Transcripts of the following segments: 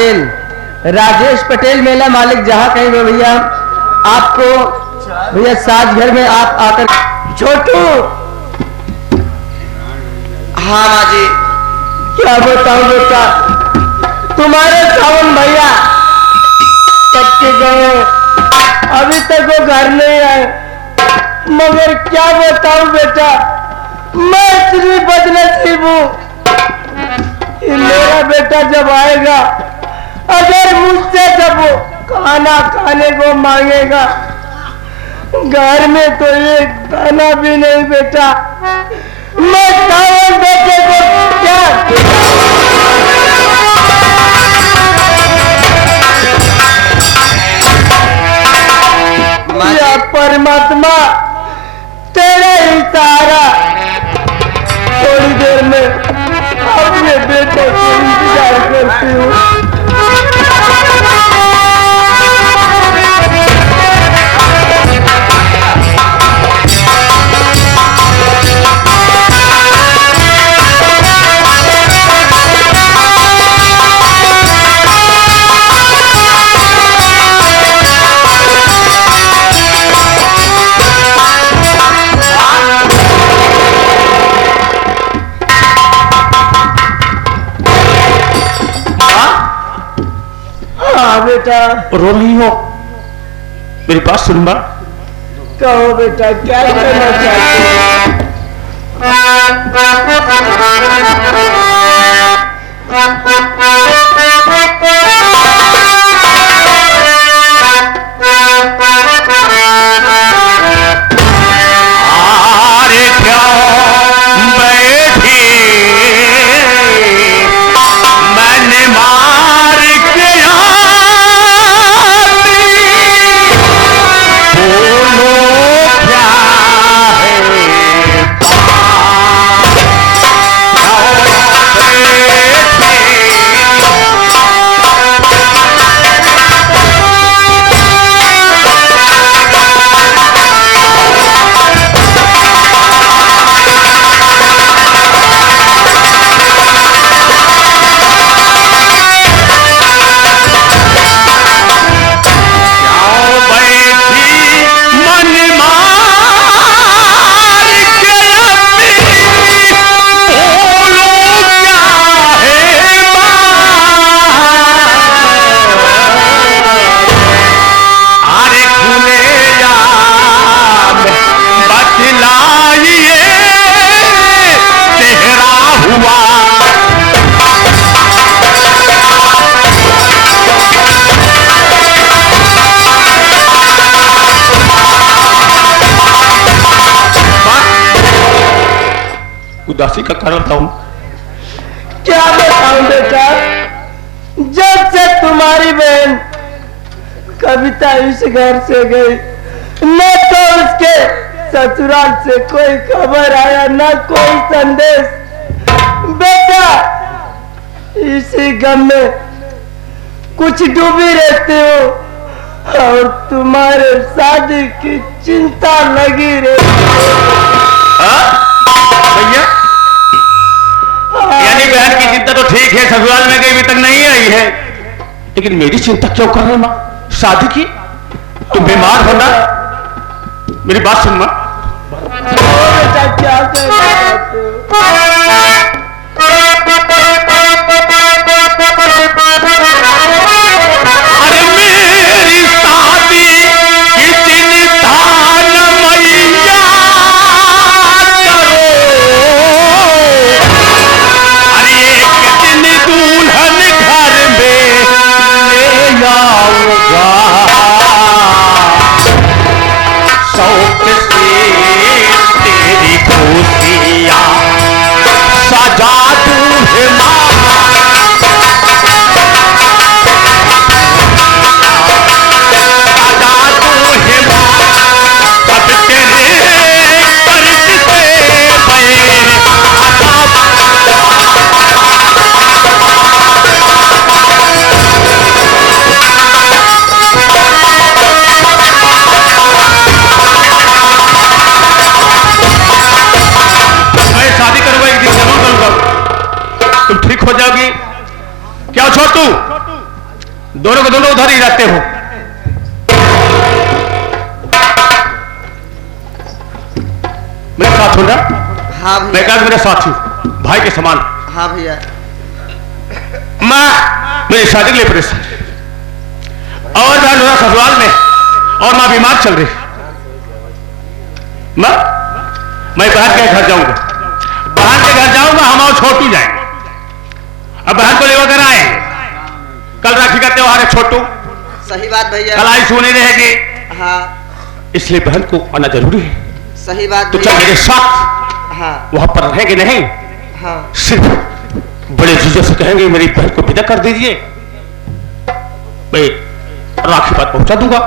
पटेल, राजेश पटेल मेला मालिक जहाँ कहीं हो भैया, आपको भैया साज घर में आप आकर। छोटू। हाँ माँ जी। क्या बताऊं बेटा, तुम्हारे सावन भैया कब के गए, अभी तक वो घर नहीं आए। मगर क्या बताऊं बेटा, मैं इतनी बदनसीब हूँ कि मेरा बेटा जब आएगा, अगर मुझसे जब वो खाना खाने को मांगेगा, घर में तो एक दाना भी नहीं बेटा, मैं सावन बेटे को क्या या परमात्मा तेरा ही सहारा। थोड़ी देर में अपने बेटे को इंतजार करती हूँ। बेटा रो रही हो, मेरी बात सुन मां। कहो बेटा क्या करना चाहते उदासी का कारण बताऊं? क्या बताऊं बेटा, जब से तुम्हारी बहन कविता इस घर से गई, न तो उसके ससुराल से कोई खबर आया, न कोई संदेश। बेटा इसी गम में कुछ डूबी रहती हो और तुम्हारे शादी की चिंता लगी रहती है। भैया, यानी बहन की चिंता तो ठीक है, ससुराल में गई अभी तक नहीं आई है, लेकिन मेरी चिंता क्यों कर रहे माँ? शादी की? तुम बीमार हो ना? मेरी बात सुन माँ। बेटा क्या कहना चाहते हो? अरे मेरी शादी की चिंता न मैया करो, अरे एक दिन दुल्हन घर में ले आऊंगा, शौक से तेरी खुशियां सजा दूं माँ। हो जाओगी क्या छोटू? दोनों को दोनों उधर ही रहते हो। मेरे साथ हो ना? हाँ मैं भैया। कहा मेरे साथी भाई के समान। हाँ भैया। माँ मेरी शादी के लिए परेशान और मैं ससुराल में और माँ बीमार चल रही। माँ मैं बहन के घर जाऊंगा, बहन के घर जाऊंगा, हम और छोटू जाएंगे। अब बहन को लेकर कर आएंगे। कल राखी का त्योहार है छोटू, सही बात भैया। कल आई सोनी रहेगी, हाँ इसलिए बहन को आना जरूरी है। सही बात तो चल भैया। मेरे साथ हाँ वहां पर रहेंगे नहीं, हाँ सिर्फ बड़े जीजों से कहेंगे मेरी बहन को विदा कर दीजिए, मैं राखी बात पहुंचा दूंगा।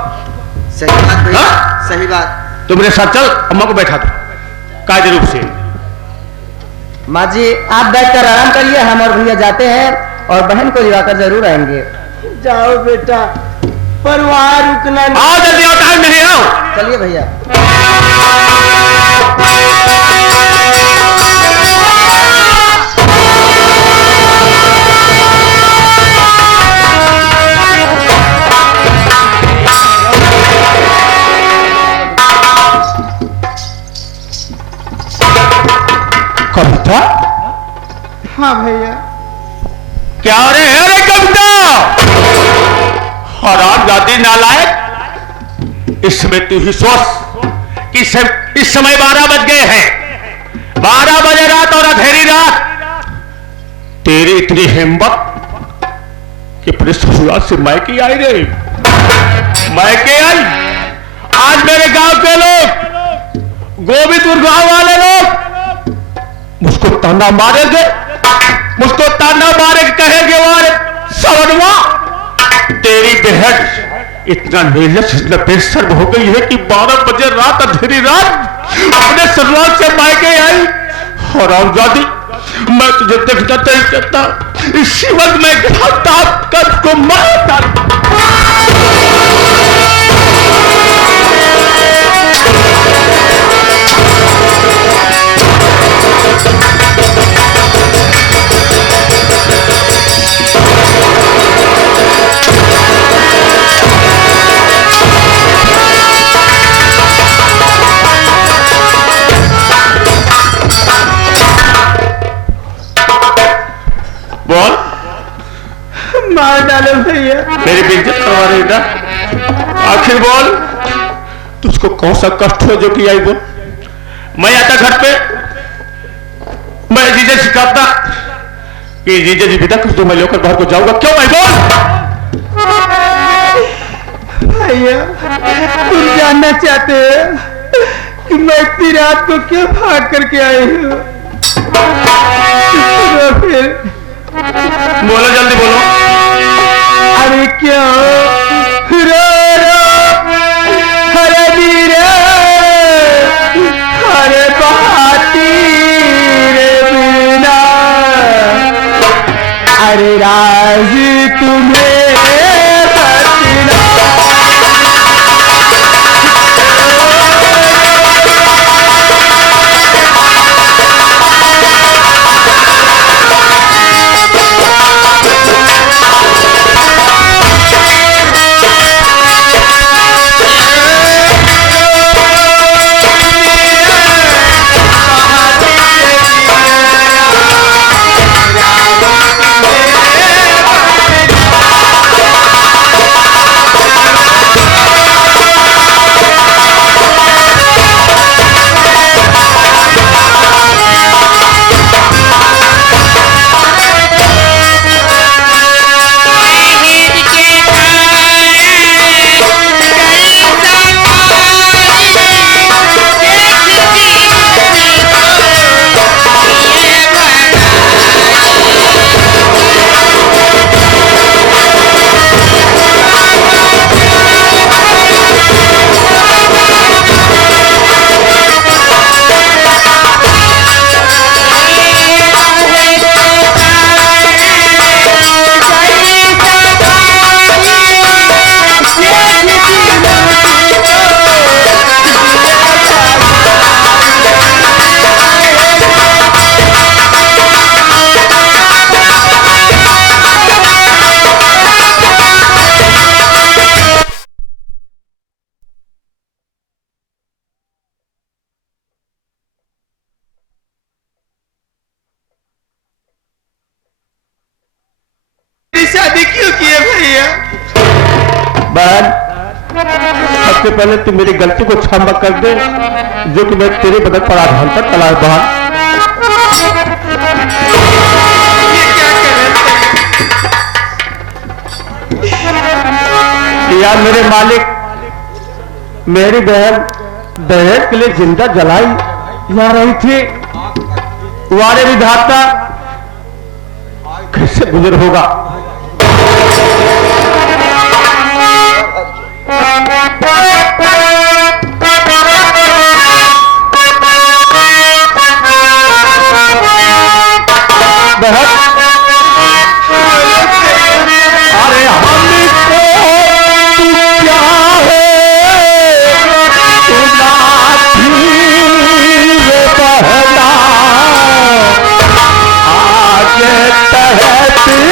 सही बात भैया। हाँ? सही बात। तो मेरे साथ चल, अम्मा को बैठा दो कायदे रूप से। माँ जी आप बैठकर आराम करिए, हम और भैया जाते हैं और बहन को दिवाकर जरूर आएंगे। जाओ बेटा, पर वहां रुकना नहीं। आओ जल्दी आओ, टाइम नहीं, आओ। चलिए भैया। कविता? हाँ भैया। क्या रे है रे कविता? हराम जाती नालायक, इस समय तू ही सोच कि इस समय 12 बज गए हैं, 12 बजे रात और अंधेरी रात। तेरी इतनी हिम्मत कि अपने ससुराल से मायके आई रे, मायके आई। आज मेरे गांव के लोग, गोविंदपुर गांव वाले लोग मुझको ताना मारेंगे, मुझको ताना मारे कहेंगे वारे सवनवा तेरी बहन इतना निर्लज, इतना बेशर्म हो गई है कि 12 बजे रात अंधेरी रात अपने ससुराल से मायके आई। हरामजादी, मैं तुझे देखना नहीं चाहता, इसी वक्त मैं कद को मार डालूं। बोल, मार डालो भैया। मेरी बेइज्जत करवा रही था। आखिर बोल, तुझको कौन सा कष्ट हो जो कि आई बोल। मैं आता घर पे, मैं जीजे से कहता कि जीजे जी विदा कर दो, मैं लेकर बाहर को जाऊंगा। क्यों भाई बोल? भैया तुम जानना चाहते हो कि मैं इतनी रात को क्यों भाग करके आई हूँ? तो फिर बोलो, जल्दी बोलो। अरे क्यों रो रो हरे वीरे, हरे बहाती रे बीना, अरे राज तुम्हें बतना। शादी क्यों किए भैया? बहन, सबसे पहले तू मेरी गलती को क्षमा कर दे, जो कि मैं तेरे बदल पर आधार पर चला है बहन। ये क्या कर रहे थे? यार मेरे मालिक, मेरी बहन दहेज के लिए जिंदा जलाई जा रही थी। वारे विधाता, कैसे गुजर होगा। अरे हमको तू क्या है, तू लाठी ये बहला, आगे तहती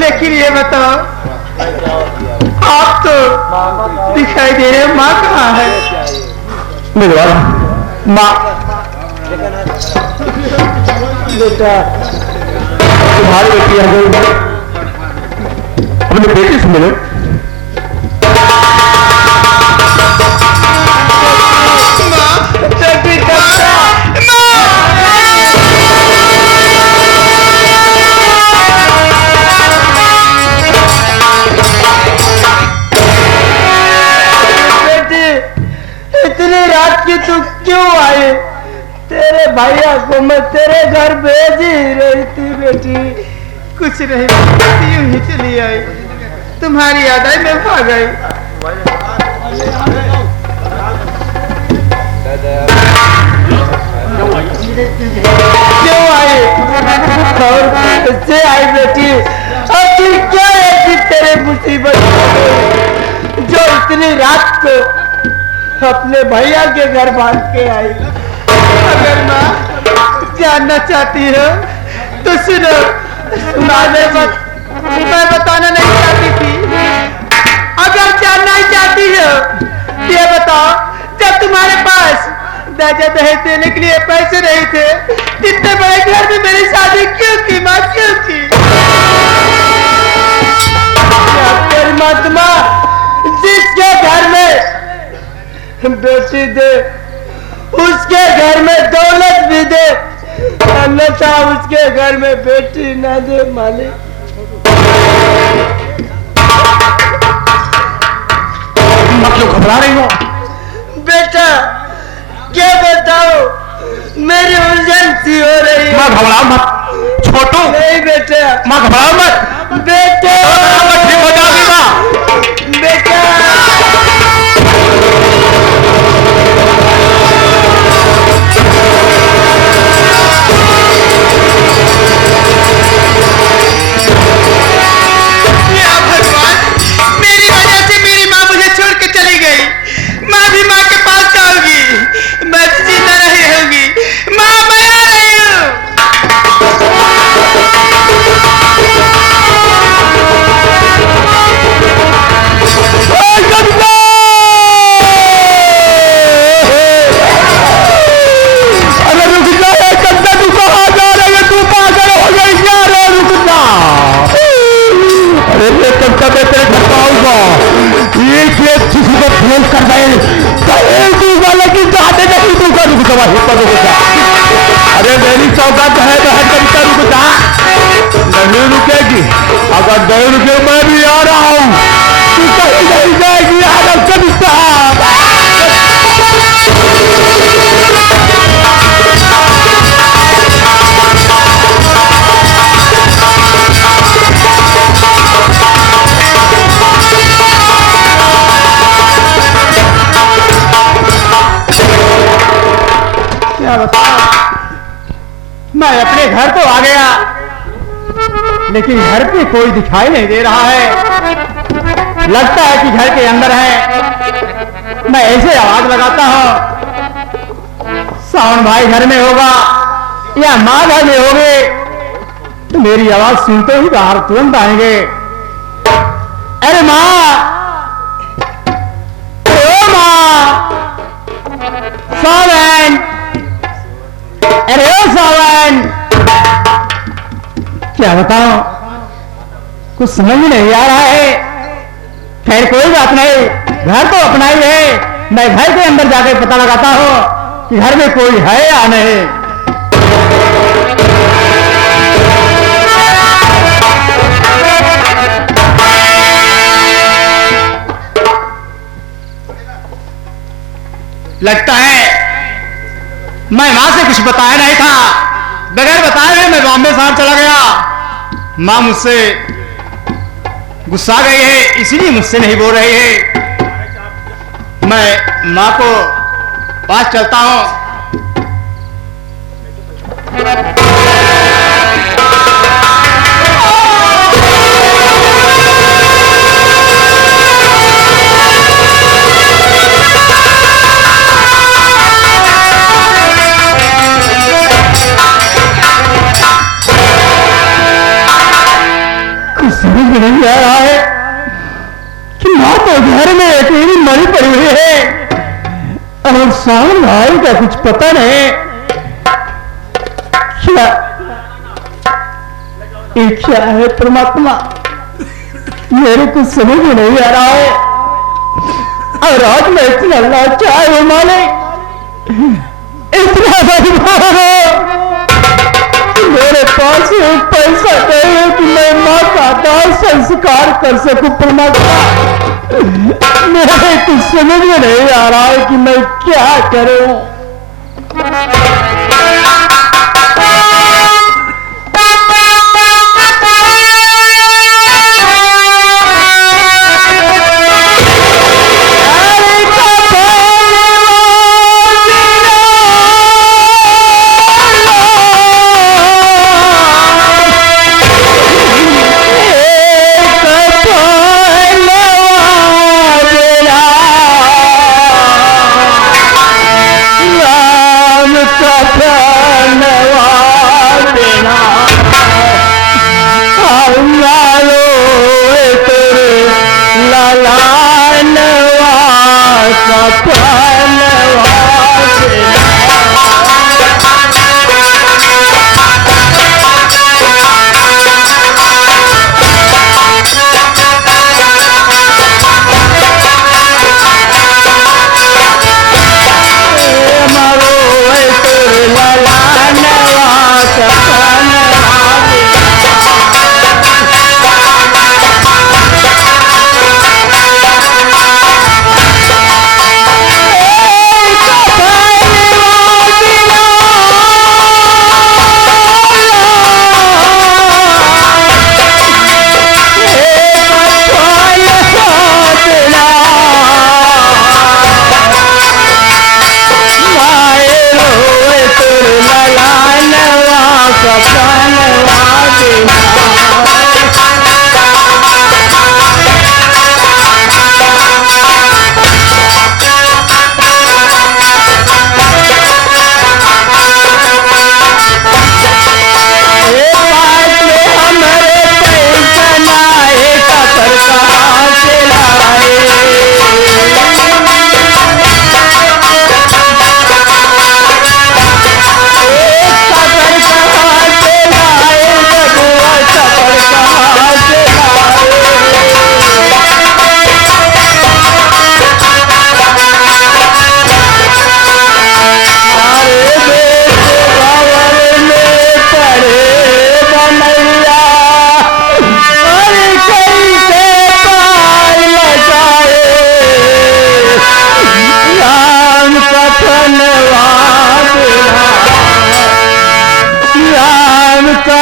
लेकिन ये बताओ, आप तो दिखाई दे रहे, माँ कहाँ है? मेरे वाला माँ, बेटा तुम्हारी बेटी आ गई, अपनी बेटी से मिलो। इतनी रात की तू क्यों आई? तेरे भैया को मैं तेरे घर भेज ही रही थी बेटी। कुछ नहीं, यूं ही चली आई, तुम्हारी याद आई, मैं भाग आई। क्यों आई और कैसे आई बेटी? आखिर क्या है कि तेरे मुसीबत जो इतनी रात को अपने भैया के घर भाग के आई? अगर माँ जानना चाहती हो तो सुनो, सुनाने मत, मैं बताना नहीं चाहती थी। अगर जानना ही चाहती हो ये बताओ, जब तुम्हारे पास दादा दहेज देने के लिए पैसे नहीं थे, इतने बड़े घर में मेरी शादी क्यों की माँ, क्यों की? परमात्मा जिसके घर में बेटी दे उसके घर में दौलत भी दे, अन्यथा उसके घर में बेटी ना दे मालिक। माँ क्यों घबरा रही हो? बेटा क्या बताओ, मेरी उलझन सी हो रही है। माँ घबराओ मत छोटू। नहीं बेटा, माँ घबराओ मत बेटा ठीक हो जाओगी माँ। बेटा चौका तो है तो हर तरीका रुकता नहीं रुकेगी। अगर नहीं रुके मैं भी आ रहा हूँ, तू कहीं नहीं जाएगी। आदम कविता क्या बताऊं, मैं अपने घर तो आ गया लेकिन घर पे कोई दिखाई नहीं दे रहा है। लगता है कि घर के अंदर है। मैं ऐसे आवाज लगाता हूं, सावन भाई घर में होगा या माँ घर में होगे, तो मेरी आवाज सुनते ही बाहर तुरंत आएंगे। अरे माँ, ओ माँ, सावन, अरे ओ सावन। क्या बताऊं, कुछ समझ में नहीं आ रहा है। खैर कोई बात नहीं, घर तो अपना ही है। मैं घर के अंदर जाकर पता लगाता हूं कि घर में कोई है या नहीं। लगता है मैं मां से कुछ बताया नहीं था, बगैर बताए हुए मैं बॉम्बे शहर चला गया। मां मुझसे गुस्सा गई है, इसीलिए मुझसे नहीं बोल रही है। मैं मां को पास चलता हूं। समझ में नहीं आ रहा है कि माँ तो घर में अकेली मरी पड़ी हुई है और सावन भाई का कुछ पता नहीं। क्या है परमात्मा, मेरे कुछ समझ में नहीं आ रहा है। और आज मैं इतना लाचार हूं मालिक, इतना बदमाश हूं, मेरे पास एक पैसा नहीं है कि मैं मां का दाह संस्कार कर सकूं। परमात्मा, मेरे कुछ समझ में नहीं आ रहा है कि मैं क्या करूं।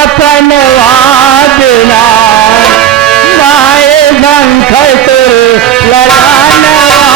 सपनवा बिना माए पंख तुर लड़ानवा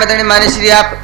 मदनी माने श्री आप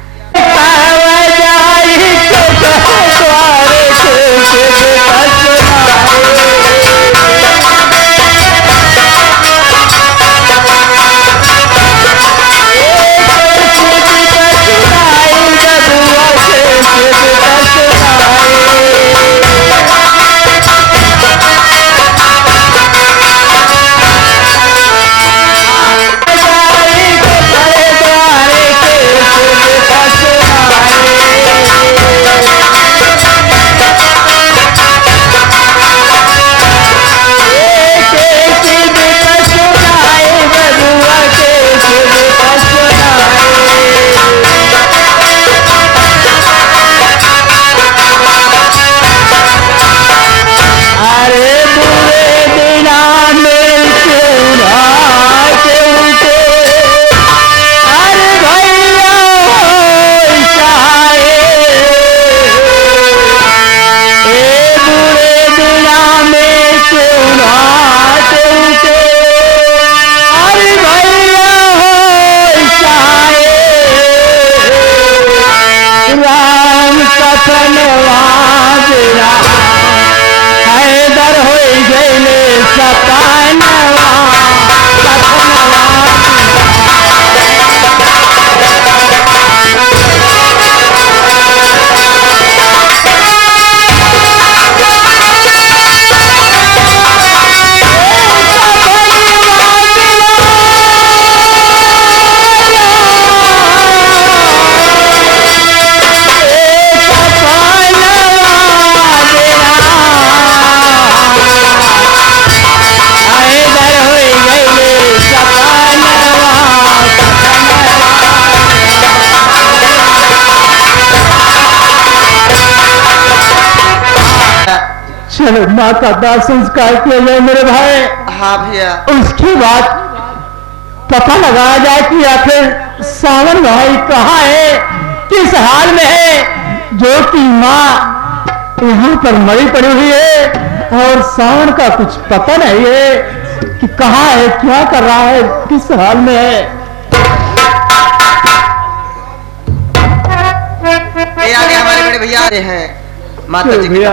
चलो माँ का दाह संस्कार किया जाए मेरे भाई। हाँ भैया। उसके बाद पता लगाया जाए कि आखिर सावन भाई कहाँ है, किस हाल में है, जो कि माँ यहाँ पर मरी पड़ी हुई है और सावन का कुछ पता नहीं है कि कहाँ है, क्या कर रहा है, किस हाल में है। ये आगे हमारे बड़े भैया आ रहे हैं माता जी भैया